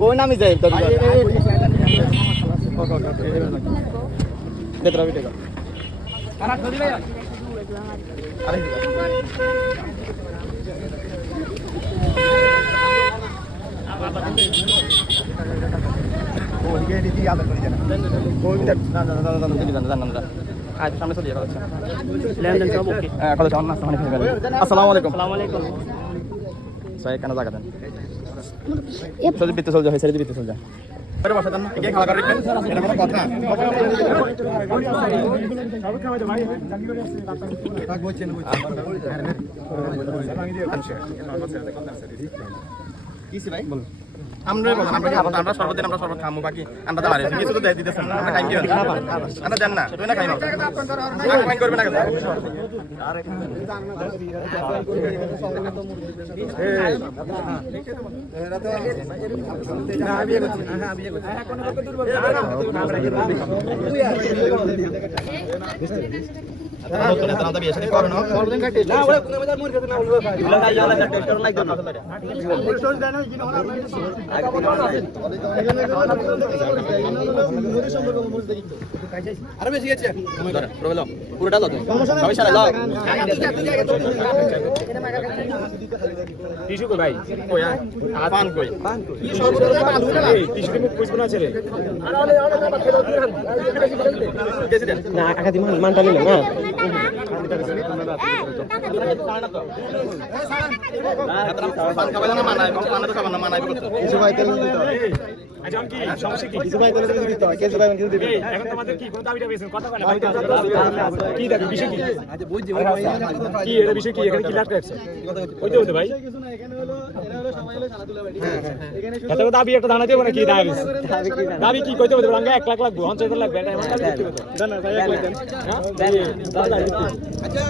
कोई नाम जाए কেন জায়গা দেন বিত্তে চল যায় সেরে বিত্তে চল যায় বসা দেন না খাওয়া রাখবেন এটা কোনো কথা কিসে ভাই বল আমরা বলেন আমরা খাবো আমরা সর্বদিন আমরা সর্ব খামু বাকি আমরা তো পারি কিছু তো দেই দিতেছেন আমরা খাই কি আমরা জান না তুই না খাইনো কামাই করবে না আরে বেশি গেছে পুরোটা দাও সবাই সারা দাও টিস্যু কই ভাই কই পান কই কি সর্বদা পান হইনা টিস্যু মুখ কইছ না ছেলে না আকাদি মানটা নিলাম না পান খাবে না মানায় পান তো খাবে না মানায় কিছু ভাই তেল দিতে হয় আচ্ছা কি সমস্যা কি কিছু ভাই তেল দিতে হয় কিছু ভাই তেল দিতে এখন তোমাদের কি কোন দাবিটা পেয়েছেন কথা বলে কি দাবি বিষয় কি আচ্ছা বুঝছি কি এর বিষয় কি এখানে কি লাট আছে ওইতে হতে ভাই কিছু না এখানে হলো এরা হলো সবাই হলো সারা তুলা বাড়ি এখানে এত দাবি একটা দাঁড়াতে হবে নাকি দাবি কি কইতে হবে রাঙ্গা 1 লাখ লাগবে 50 লাগবে এটা এমন দাবি করতে হবে জান না ভাই 1 লাখ দেন হ্যাঁ আচ্ছা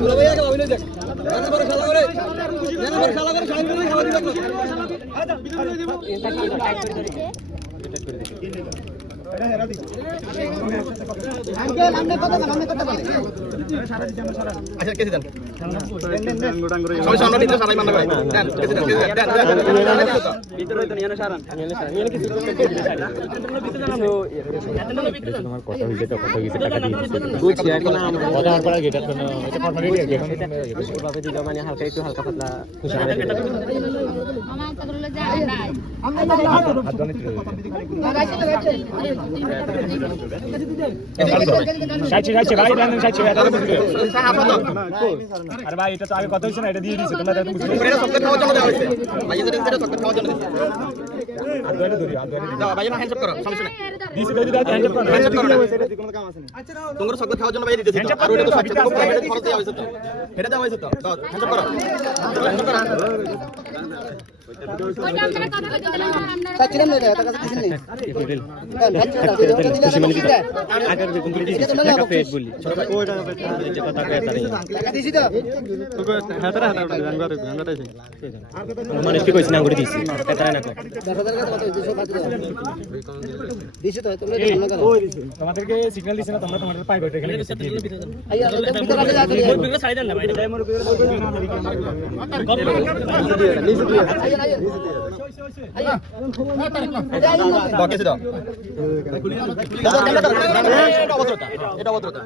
তুলা ভাই আগে ভাবিলে দেখ জানা করে শালা করে শালা করে খাওয়া দিবে আচ্ছা বিদ্যুৎ দিব এটা এটা হেরা দি আঙ্কেল আমনে কত বলে সারা দিতে আমরা সারা আচ্ছা কেজি দেন সবাই সামনে দিতে সারাই মানবে ভাই দেন কেজি দেন ভিতরে হইতো নিয়ে না সারা নিয়ে কিছু ভিতরে জানাবো তোমার কথা হইছে তো কথা হইছে টাকা দিয়ে বুঝছি আর না কথা আর করা গেটার জন্য এটা ফর্মালিটি আর এখন ভাবে দিলো মানে হালকা পাতলা খুশি হয় আমার কথা হলো যা নাই আমরা হাত ধরে সাইছে ভাই দেন সাইছে আরে ভাই এটা তো আগে কথা হইছে না এটা দিয়ে দিয়েছে তোমরা এটা বুঝছো এটা সবকে খাওয়ার জন্য দেওয়া হইছে ভাই এটা সবকে খাওয়ার জন্য দিছে আর ধরে ধরি দাও ভাই না হ্যান্ডশেক করো সমস্যা নাই দিছে যদি দাও হ্যান্ডশেক করো এটা কোনো কাম আছে না আচ্ছা তোমরা সবকে খাওয়ার জন্য ভাই দিতেছি আর ওটা তো সবকে প্রাইভেট খরচ দেওয়া হইছে তো এটা দেওয়া হইছে তো দাও হ্যান্ডশেক করো হ্যান্ডশেক করো ওইটা আপনারা কথা কইতে গেলেন আপনারা চাচ্ছিলেন না এটা কাছে কিছু নেই খুশি মানে দিতে আগের যে কমপ্লিট টাকা পেজ বলি ওইটা যে কথা কয় তারে টাকা দিছি তো তোকে হাতারা জানবার আছে মানে কি কইছ না করে দিছি টাকা না কয় 10000 টাকা কত হইছে সব বাদ দাও দিছি তো তোমরা মনে করো ওই দিছি তোমাদেরকে সিগন্যাল দিছ না তোমরা তোমাদের পাই গইতে গেলে আইয়া ভিতরে আগে যাও ওই ভিতরে সাইড দেন না ভাই এটা মোর নিচে দিয়ে এটা অভদ্রতা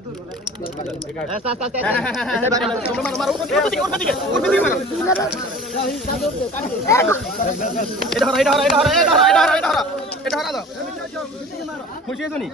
খুশি হয়েছো নি